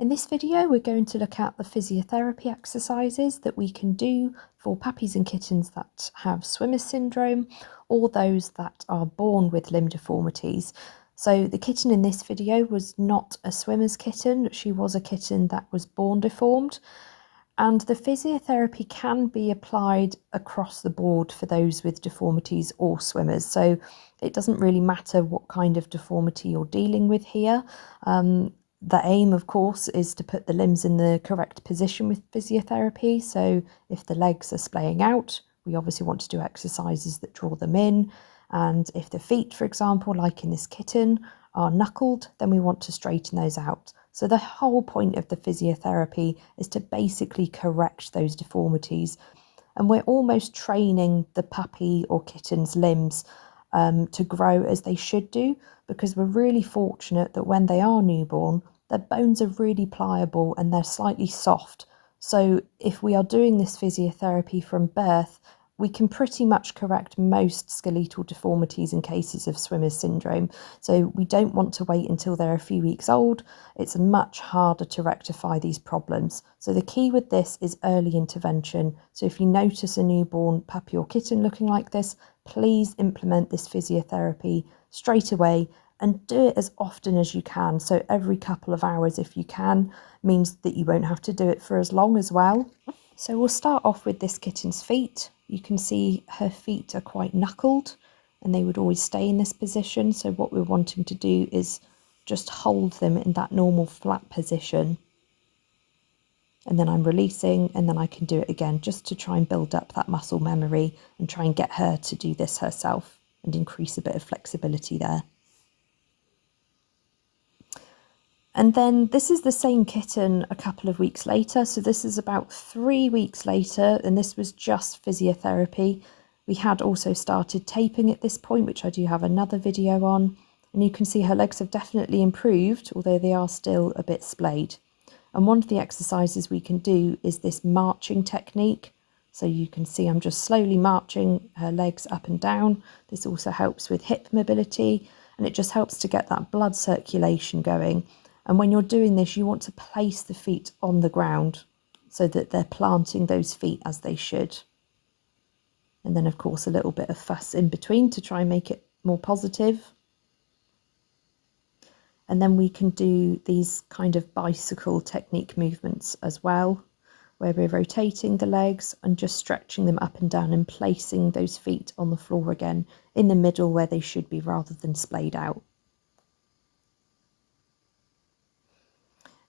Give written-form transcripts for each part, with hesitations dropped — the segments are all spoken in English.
In this video, we're going to look at the physiotherapy exercises that we can do for puppies and kittens that have swimmer's syndrome or those that are born with limb deformities. So the kitten in this video was not a swimmer's kitten, she was a kitten that was born deformed. And the physiotherapy can be applied across the board for those with deformities or swimmers. So it doesn't really matter what kind of deformity you're dealing with here. The aim, of course, is to put the limbs in the correct position with physiotherapy. So if the legs are splaying out, we obviously want to do exercises that draw them in. And if the feet, for example, like in this kitten, are knuckled, then we want to straighten those out. So the whole point of the physiotherapy is to basically correct those deformities. And we're almost training the puppy or kitten's limbs to grow as they should do, because we're really fortunate that when they are newborn, their bones are really pliable and they're slightly soft. So if we are doing this physiotherapy from birth, we can pretty much correct most skeletal deformities in cases of swimmer's syndrome. So we don't want to wait until they're a few weeks old. It's much harder to rectify these problems. So the key with this is early intervention. So if you notice a newborn puppy or kitten looking like this, please implement this physiotherapy straight away and do it as often as you can. So every couple of hours, if you can, means that you won't have to do it for as long as well. So we'll start off with this kitten's feet. You can see her feet are quite knuckled and they would always stay in this position. So what we're wanting to do is just hold them in that normal flat position. And then I'm releasing, and then I can do it again just to try and build up that muscle memory and try and get her to do this herself and increase a bit of flexibility there. And then this is the same kitten a couple of weeks later. So this is about 3 weeks later, and this was just physiotherapy. We had also started taping at this point, which I do have another video on. And you can see her legs have definitely improved, although they are still a bit splayed. And one of the exercises we can do is this marching technique. So you can see I'm just slowly marching her legs up and down. This also helps with hip mobility, and it just helps to get that blood circulation going. And when you're doing this, you want to place the feet on the ground so that they're planting those feet as they should. And then, of course, a little bit of fuss in between to try and make it more positive. And then we can do these kind of bicycle technique movements as well, where we're rotating the legs and just stretching them up and down and placing those feet on the floor again in the middle where they should be rather than splayed out.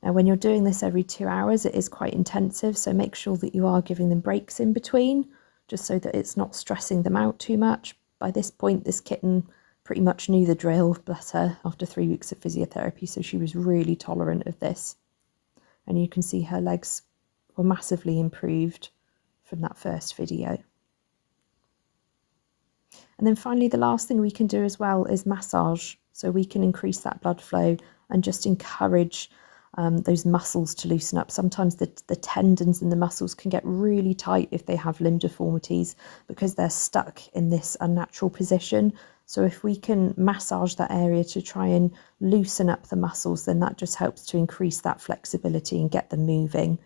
Now, when you're doing this every 2 hours, it is quite intensive, so make sure that you are giving them breaks in between, just so that it's not stressing them out too much. By this point, this kitten pretty much knew the drill, bless her, after 3 weeks of physiotherapy, so she was really tolerant of this. And you can see her legs were massively improved from that first video. And then finally, the last thing we can do as well is massage, so we can increase that blood flow and just encourage those muscles to loosen up. Sometimes the tendons and the muscles can get really tight if they have limb deformities because they're stuck in this unnatural position. So if we can massage that area to try and loosen up the muscles, then that just helps to increase that flexibility and get them moving